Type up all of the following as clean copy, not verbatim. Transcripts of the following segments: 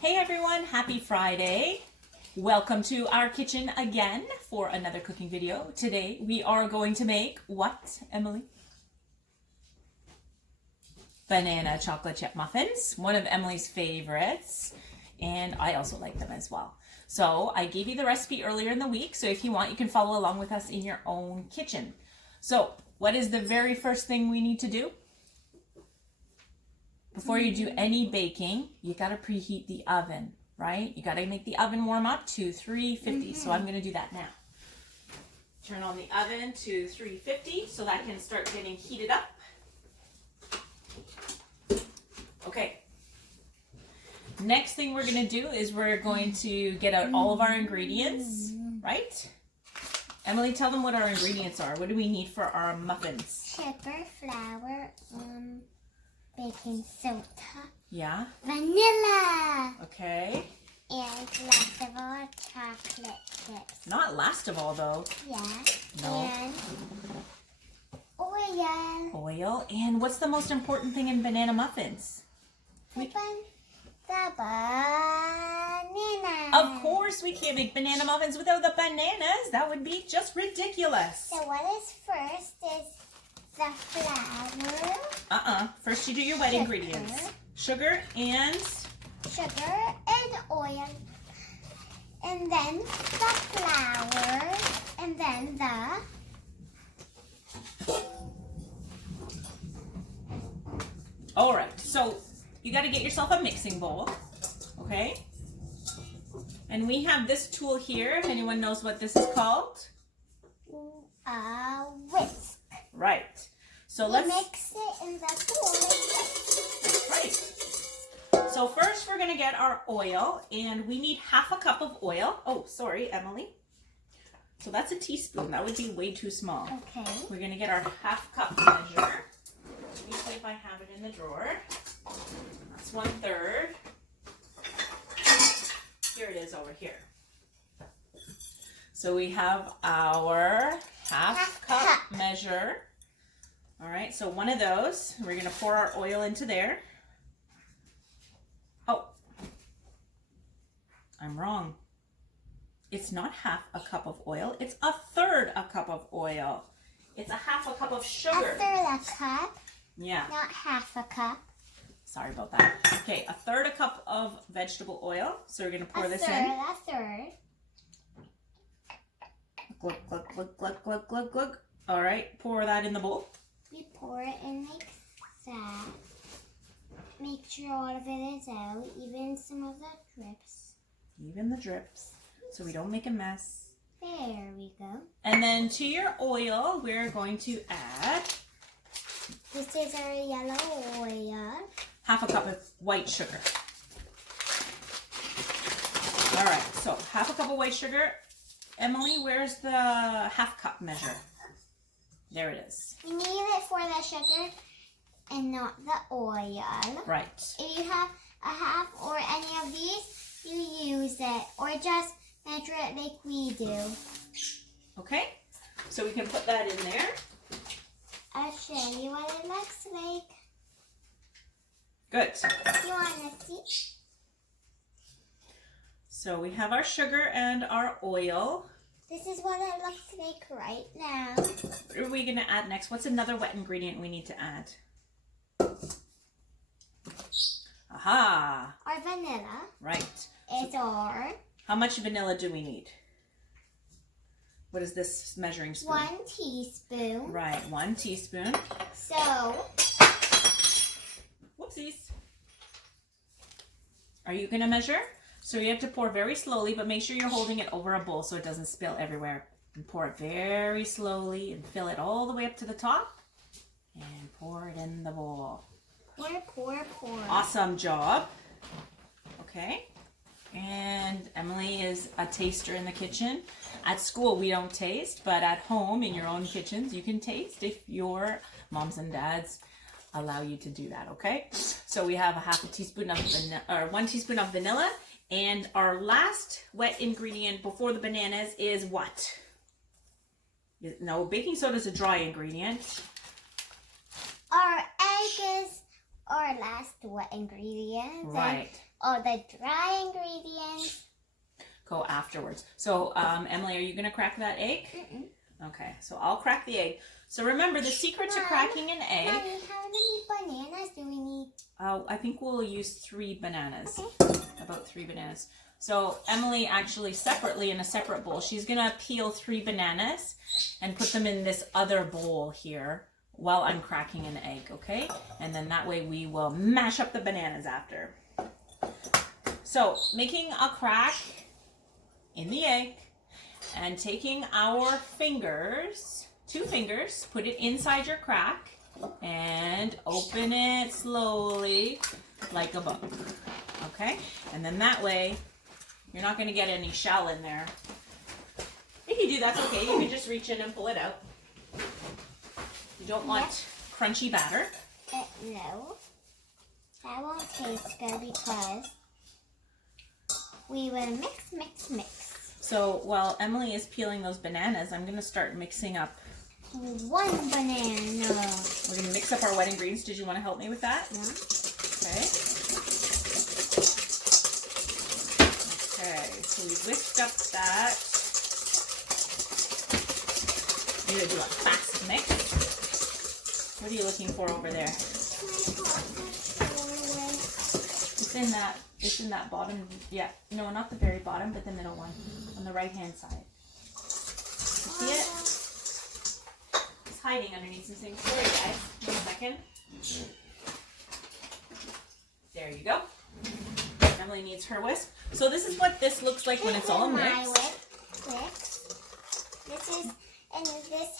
Hey everyone, happy Friday. Welcome to our kitchen again for another cooking video. Today we are going to make what, Emily? Banana chocolate chip muffins, one of Emily's favorites, and I also like them as well. So I gave you the recipe earlier in the week, so if you want you can follow along with us in your own kitchen. So what is the very first thing we need to do? Before you do any baking, you got to preheat the oven, right? You got to make the oven warm up to 350. So I'm going to do that now. Turn on the oven to 350 so that can start getting heated up. Okay. Next thing we're going to do is we're going to get out all of our ingredients, right? Emily, tell them what our ingredients are. What do we need for our muffins? Sugar, flour, baking soda. Yeah. Vanilla. Okay. And last of all, chocolate chips. Not last of all, though. Yeah. No. And oil. Oil. And what's the most important thing in banana muffins? The banana. Of course, we can't make banana muffins without the bananas. That would be just ridiculous. So what is first is the flour. First you do your wet ingredients. Sugar and Oil. And then the flour. And then All right, so you got to get yourself a mixing bowl, okay? And we have this tool here, if anyone knows what this is called. Whisk. Right. So You let's mix it in the bowl. Right. So first we're going to get our oil, and we need half a cup of oil. Oh, sorry, Emily. So that's a teaspoon. That would be way too small. Okay. We're going to get our half cup measure. Let me see if I have it in the drawer. That's 1/3. Here it is over here. So we have our half cup measure. All right, so one of those. We're going to pour our oil into there. Oh, I'm wrong. It's not half a cup of oil. It's 1/3 a cup of oil. It's a half a cup of sugar. 1/3 a cup. Yeah. Not half a cup. Sorry about that. Okay, 1/3 a cup of vegetable oil. So we're going to pour this in. A third. Glug, glug, glug, glug, glug, glug, glug. All right, pour that in the bowl. We pour it in like that. Make sure all of it is out, even some of the drips. Even the drips, so we don't make a mess. There we go. And then to your oil, we're going to add This is our yellow oil. half a cup of white sugar. All right, so half a cup of white sugar. Emily, where's the half cup measure? There it is. We need it for the sugar and not the oil. Right. If you have a half or any of these, you use it. Or just measure it like we do. Okay, so we can put that in there. I'll show you what it looks like. Good. You want to see? So we have our sugar and our oil. This is what it looks like right now. What are we going to add next? What's another wet ingredient we need to add? Aha! Our vanilla Right. is our How much vanilla do we need? What is this measuring spoon? 1 teaspoon. Right, 1 teaspoon. So, Whoopsies. Are you going to measure? So you have to pour very slowly, but make sure you're holding it over a bowl so it doesn't spill everywhere. And pour it very slowly and fill it all the way up to the top. And pour it in the bowl. pour. Awesome job. Okay. And Emily is a taster in the kitchen. At school, we don't taste, but at home, in your own kitchens, you can taste if your moms and dads allow you to do that, okay? So we have a half a teaspoon of vanilla, or 1 teaspoon of vanilla. And our last wet ingredient before the bananas is what? No, baking soda is a dry ingredient. Our egg is our last wet ingredient. Right. all the dry ingredients go afterwards. So, Emily, are you going to crack that egg? Mm-mm. Okay, so I'll crack the egg. So remember, the secret to cracking an egg... Mommy, how many bananas do we need? I think we'll use 3 bananas. Okay. About 3 bananas. So Emily actually separately in a separate bowl, she's going to peel 3 bananas and put them in this other bowl here while I'm cracking an egg, okay? And then that way we will mash up the bananas after. So making a crack in the egg and taking our fingers, 2 fingers, put it inside your crack and open it slowly like a book, okay? And then that way you're not going to get any shell in there. If you do, that's okay. You can just reach in and pull it out. You don't want crunchy batter. No. That won't taste good because we will mix. So while Emily is peeling those bananas, I'm going to start mixing up. 1 banana. We're going to mix up our wet ingredients. Did you want to help me with that? Yeah. Okay. Okay, so we whisked up that. You're going to do a fast mix. What are you looking for over there? It's in that bottom, yeah. No, not the very bottom, but the middle one. On the right-hand side. You see it? It's hiding underneath some things. Sorry, guys. 1 second. There you go. Emily needs her whisk. So this is what this looks like when it's all mixed. This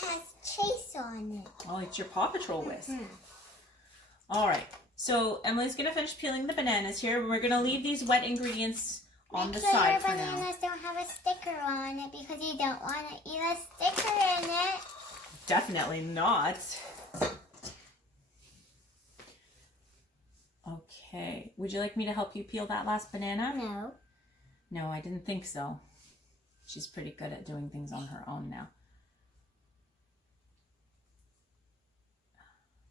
has Chase on it. Oh, it's your Paw Patrol whisk. Mm-hmm. All right. So Emily's going to finish peeling the bananas here. We're going to leave these wet ingredients on the side for now. Make sure your bananas don't have a sticker on it because you don't want to eat a sticker in it. Definitely not. Okay. Would you like me to help you peel that last banana? No. No, I didn't think so. She's pretty good at doing things on her own now.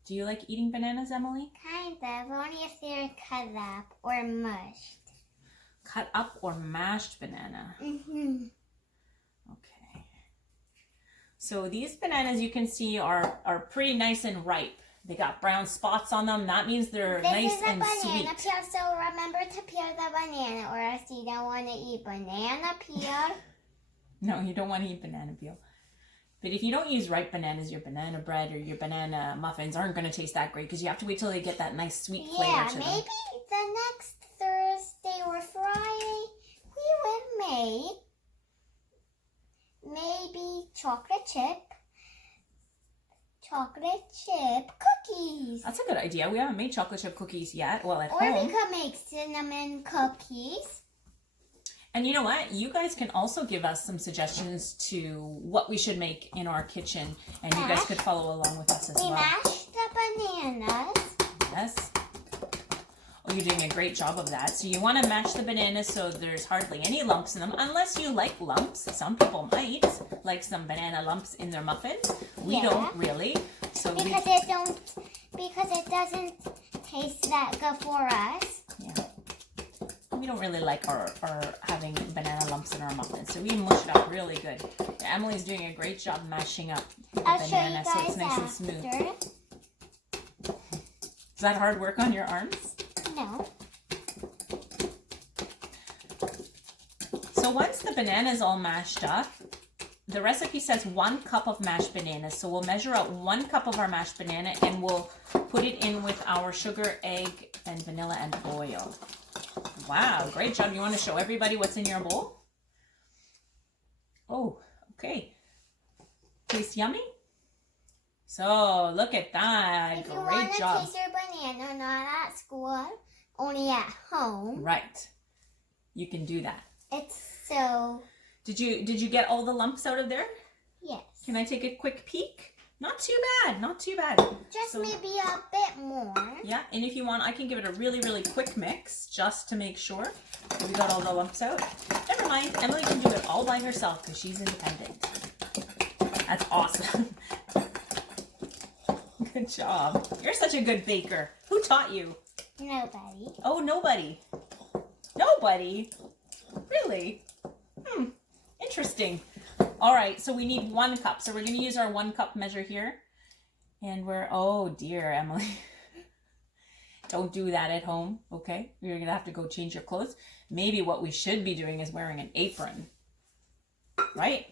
Do you like eating bananas, Emily? Kind of, only if they're cut up or mushed. Cut up or mashed banana? Mm-hmm. Okay. So these bananas you can see are pretty nice and ripe. They got brown spots on them. That means they're nice and sweet. This is a banana peel, so remember to peel the banana or else you don't want to eat banana peel. No, you don't want to eat banana peel. But if you don't use ripe bananas, your banana bread or your banana muffins aren't going to taste that great because you have to wait till they get that nice sweet flavor to them. Yeah, maybe the next Thursday or Friday we will make maybe chocolate chip cookies. That's a good idea. We haven't made chocolate chip cookies yet. Well, at or home. Or we could make cinnamon cookies. And you know what? You guys can also give us some suggestions to what we should make in our kitchen. And you guys could follow along with us as well. We mashed the bananas. Yes. Oh, you're doing a great job of that. So you want to mash the bananas so there's hardly any lumps in them. Unless you like lumps. Some people might like some banana lumps in their muffins. We don't really. So because it doesn't taste that good for us. Yeah. We don't really like our having banana lumps in our muffins, so we mush it up really good. Emily's doing a great job mashing up the banana so it's nice and smooth. Is that hard work on your arms? No. So once the banana is all mashed up, the recipe says 1 cup of mashed bananas. So we'll measure out 1 cup of our mashed banana and we'll put it in with our sugar, egg, and vanilla and boil. Wow, great job. You want to show everybody what's in your bowl? Oh, okay. Tastes yummy? So, look at that. If great you want to job. taste your banana, not at school, only at home. Right. You can do that. It's so... Did you get all the lumps out of there? Yes. Can I take a quick peek? Not too bad, not too bad. Just maybe a bit more. Yeah, and if you want, I can give it a really, really quick mix just to make sure that we got all the lumps out. Never mind, Emily can do it all by herself because she's independent. That's awesome. Good job. You're such a good baker. Who taught you? Nobody. Oh, nobody. Nobody? Really? Interesting. All right, so we need 1 cup. So we're going to use our 1 cup measure here. And we're, oh dear, Emily. Don't do that at home, okay? You're going to have to go change your clothes. Maybe what we should be doing is wearing an apron, right?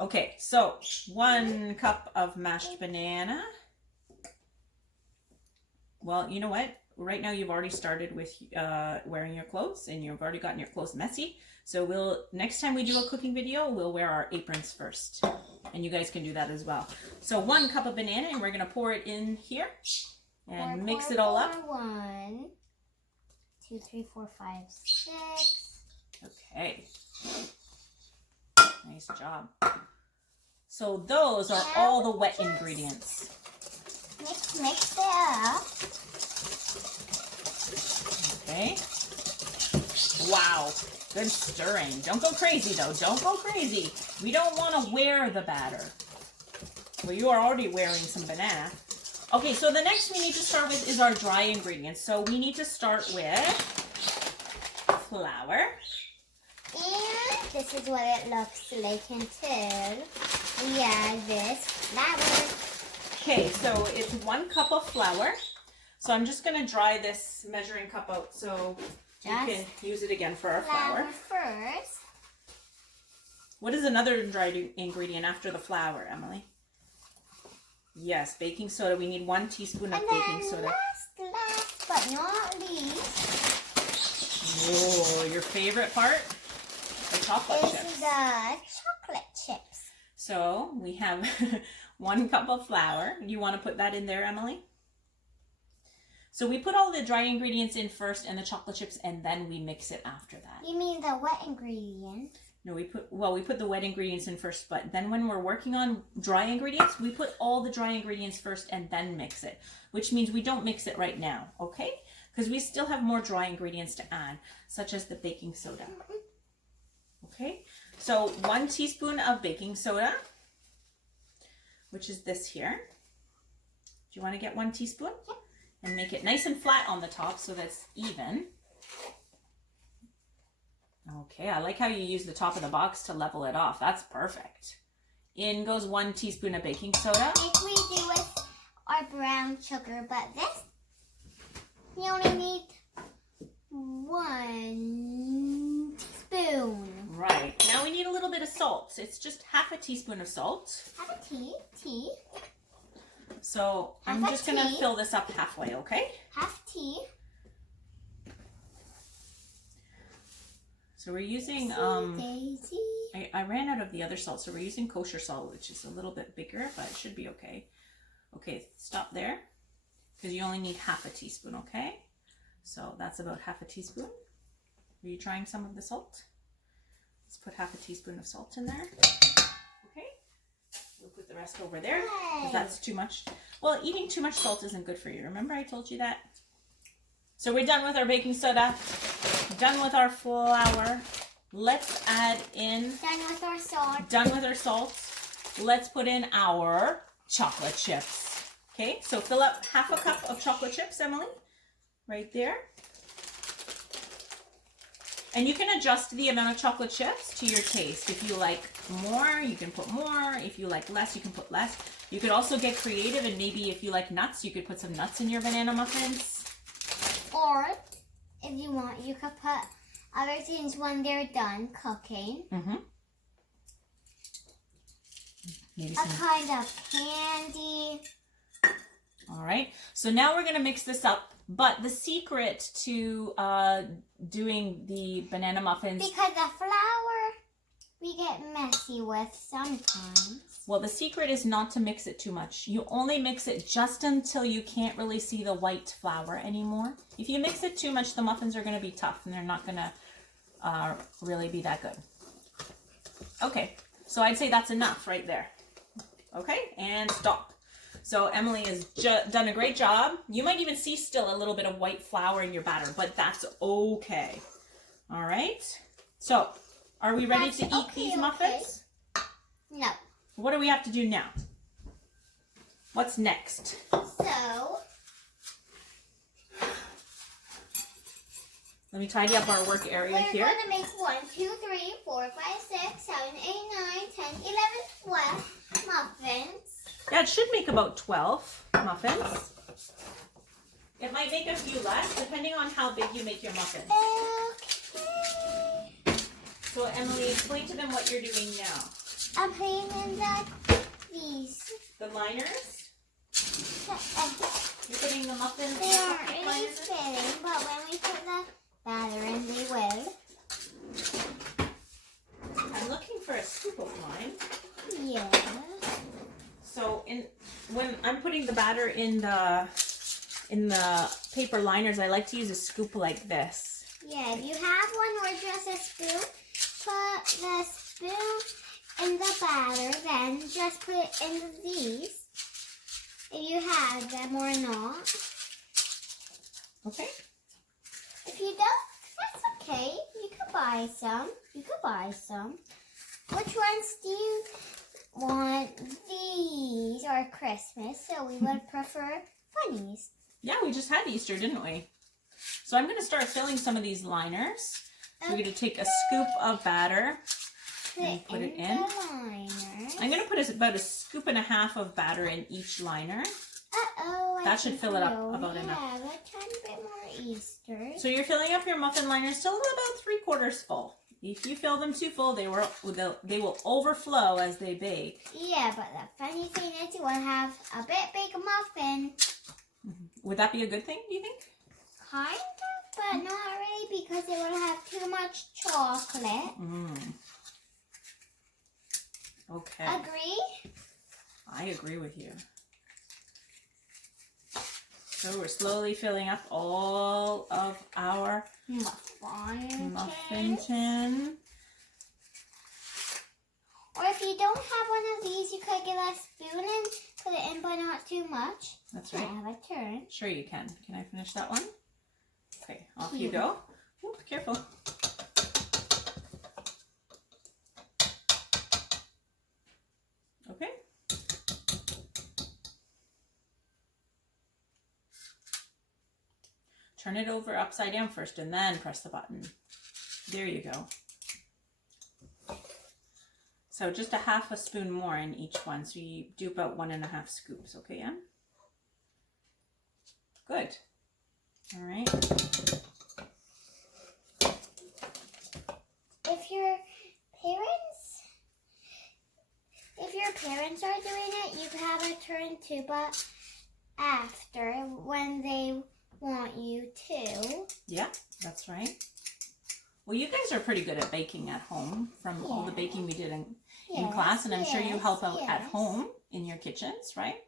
Okay, so 1 cup of mashed banana. Well, you know what? Right now you've already started with wearing your clothes and you've already gotten your clothes messy. So next time we do a cooking video, we'll wear our aprons first. And you guys can do that as well. So 1 cup of banana, and we're gonna pour it in here and mix it all up. 1, 2, 3, 4, 5, 6. Okay. Nice job. So those are all the wet ingredients. Mix it up. Okay. Wow. Good stirring. Don't go crazy though. Don't go crazy. We don't want to wear the batter. Well, you are already wearing some banana. Okay, so the next we need to start with is our dry ingredients. So we need to start with flour. And this is what it looks like until we add this flour. Okay, so it's 1 cup of flour. So I'm just going to dry this measuring cup out so you can use it again for our flour. First. What is another dry ingredient after the flour, Emily? Yes, baking soda. We need 1 teaspoon of baking soda. Last but not least. Oh, your favorite part? The chocolate chips. Is the chocolate chips. So we have 1 cup of flour. You want to put that in there, Emily? So we put all the dry ingredients in first and the chocolate chips, and then we mix it after that. You mean the wet ingredients? No, we put the wet ingredients in first, but then when we're working on dry ingredients, we put all the dry ingredients first and then mix it, which means we don't mix it right now, okay? Because we still have more dry ingredients to add, such as the baking soda. Okay, so 1 teaspoon of baking soda, which is this here. Do you want to get 1 teaspoon? Yep. And make it nice and flat on the top so that's even. Okay, I like how you use the top of the box to level it off. That's perfect. In goes 1 teaspoon of baking soda. Like we do with our brown sugar, but this, you only need 1 teaspoon. Right, now we need a little bit of salt. It's just half a teaspoon of salt. Have a tea. So I'm Half a just gonna tea. fill this up halfway, okay? Half tea. So we're using, Daisy. I ran out of the other salt, so we're using kosher salt, which is a little bit bigger, but it should be okay. Okay, stop there, because you only need half a teaspoon, okay? So that's about half a teaspoon. Are you trying some of the salt? Let's put half a teaspoon of salt in there. Okay, we'll put the rest over there, because that's too much. Well, eating too much salt isn't good for you. Remember I told you that? So we're done with our baking soda. Done with our flour. Let's add in. Done with our salt. Done with our salt. Let's put in our chocolate chips. Okay, so fill up half a cup of chocolate chips, Emily. Right there. And you can adjust the amount of chocolate chips to your taste. If you like more, you can put more. If you like less, you can put less. You could also get creative, and maybe if you like nuts, you could put some nuts in your banana muffins. Or, if you want, you could put other things when they're done cooking. Mm-hmm. Maybe A some. kind of candy. All right. So now we're going to mix this up. But the secret to doing the banana muffins. Because the flour we get messy with sometimes. Well, the secret is not to mix it too much. You only mix it just until you can't really see the white flour anymore. If you mix it too much, the muffins are going to be tough and they're not going to really be that good. Okay, so I'd say that's enough right there. Okay, and stop. So Emily has done a great job. You might even see still a little bit of white flour in your batter, but that's okay. All right, so are we ready to eat these muffins? No. What do we have to do now? What's next? So, Let me tidy up our work area We're here. going to make 1, 2, 3, 4, 5, 6, 7, 8, 9, 10, 11, 12 muffins. Yeah, it should make about 12 muffins. It might make a few less, depending on how big you make your muffins. Okay. So Emily, explain to them what you're doing now. I'm putting in these. The liners? You're putting the muffins They in the aren't really liners in? fitting, but when we put the batter in, they will. I'm looking for a scoop of mine. Yeah. So when I'm putting the batter in the paper liners, I like to use a scoop like this. Yeah, if you have one or just a spoon, put the spoon in the batter, then just put it in these. If you have them or not. Okay. If you don't, that's okay. You could buy some. Which ones do you want? These are Christmas, so we would prefer bunnies. Yeah, we just had Easter, didn't we? So I'm going to start filling some of these liners. So we're going to take a scoop of batter and put it in. The liners. I'm going to put about a scoop and a half of batter in each liner. Uh-oh. That should fill it up about enough. Yeah, a tiny bit more Easter. So you're filling up your muffin liners till about 3/4 full. If you fill them too full, they will overflow as they bake. Yeah, but the funny thing is you will have a bit big muffin. Would that be a good thing, do you think? Kind of, but not really because it will have too much chocolate. Okay. Agree? I agree with you. So we're slowly filling up all of our muffin tin. Or if you don't have one of these, you could get a spoon and put it in, but not too much. That's right. Have a turn. Sure you can. Can I finish that one? Okay, off you go. Oop, careful. Okay. Turn it over upside down first and then press the button. There you go. So just a half a spoon more in each one. So you do about 1.5 scoops, okay, Anne? Good. All right. If your parents are doing it, you have a turn too, but after, when they want you to. Yeah, that's right. Well, you guys are pretty good at baking at home from all the baking we did in class, and I'm sure you help out at home in your kitchens, right?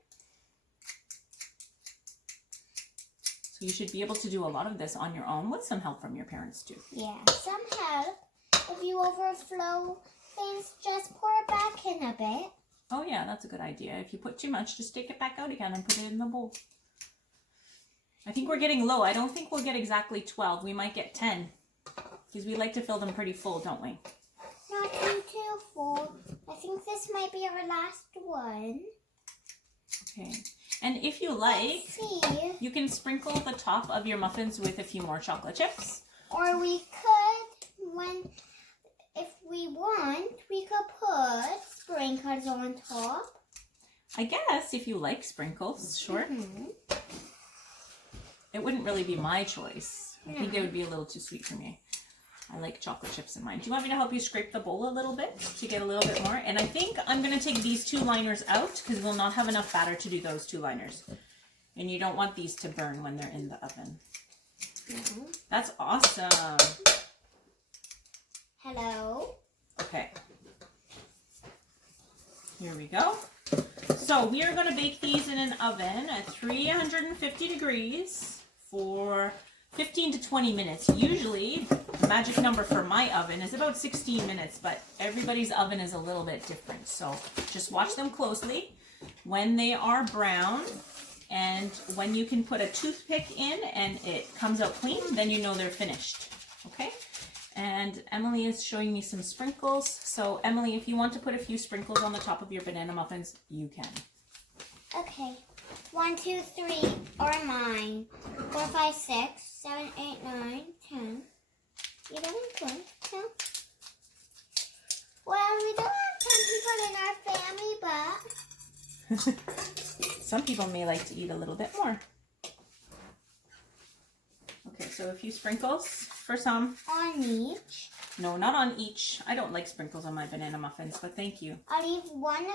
So you should be able to do a lot of this on your own with some help from your parents too. Yeah, some help. If you overflow things, just pour it back in a bit. Oh yeah, that's a good idea. If you put too much, just take it back out again and put it in the bowl. I think we're getting low. I don't think we'll get exactly 12. We might get 10 because we like to fill them pretty full, don't we? Not too full. I think this might be our last one. Okay. And if you like, you can sprinkle the top of your muffins with a few more chocolate chips. Or we could, if we want, we could put sprinkles on top. I guess if you like sprinkles, sure. It wouldn't really be my choice. I think it would be a little too sweet for me. I like chocolate chips in mine. Do you want me to help you scrape the bowl a little bit to get a little bit more? And I think I'm going to take these 2 liners out because we'll not have enough batter to do those 2 liners. And you don't want these to burn when they're in the oven. That's awesome. Hello. Okay. Here we go. So we are going to bake these in an oven at 350 degrees for 15 to 20 minutes. Usually, the magic number for my oven is about 16 minutes, but everybody's oven is a little bit different. So just watch them closely. When they are brown and when you can put a toothpick in and it comes out clean, then you know they're finished. Okay? And Emily is showing me some sprinkles. So Emily, if you want to put a few sprinkles on the top of your banana muffins, you can. Okay. 1, 2, 3 are mine. 4, 5, 6, 7, 8, 9, 10, Some people may like to eat a little bit more. Okay, so a few sprinkles for some. On each. No, not on each. I don't like sprinkles on my banana muffins, but thank you. I'll leave 1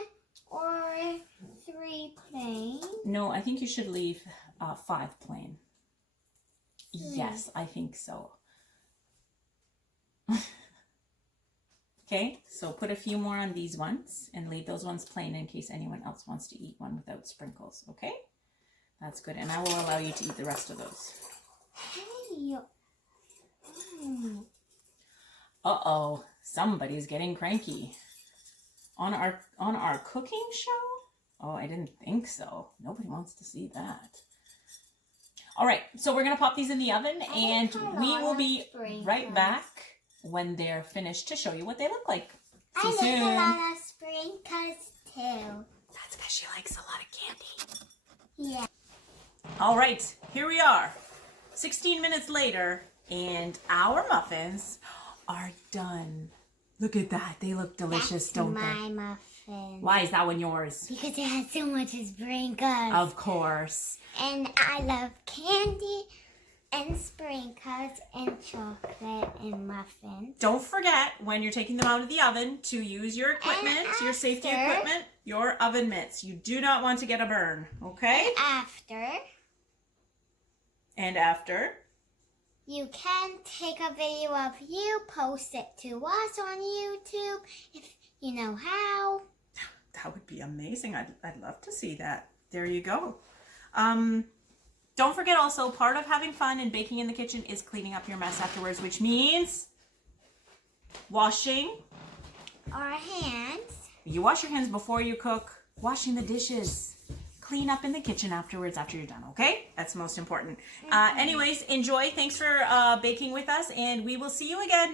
or 3 plain. No, I think you should leave 5 plain. Yes, I think so. Okay, so put a few more on these ones and leave those ones plain in case anyone else wants to eat one without sprinkles, okay? That's good, and I will allow you to eat the rest of those. Hey. Uh-oh, somebody's getting cranky. On our cooking show? Oh, I didn't think so. Nobody wants to see that. All right, so we're going to pop these in the oven, and we will be right back when they're finished to show you what they look like. See you soon. I like a lot of sprinkles too. That's because she likes a lot of candy. Yeah. All right, here we are. 16 minutes later, and our muffins are done. Look at that. They look delicious, don't they? That's my muffin. Why is that one yours? Because it has so much sprinkles. Of course. And I love candy and sprinkles and chocolate and muffins. Don't forget, when you're taking them out of the oven, to use your equipment, your safety equipment, your oven mitts. You do not want to get a burn, okay? And And after? you can take a video of you, post it to us on YouTube, if you know how. That would be amazing. I'd love to see that. There you go. Don't forget also, part of having fun and baking in the kitchen is cleaning up your mess afterwards, which means washing. Our hands. You wash your hands before you cook, washing the dishes. Clean up in the kitchen afterwards after you're done, okay? That's most important. Anyways, enjoy. Thanks for baking with us, and we will see you again.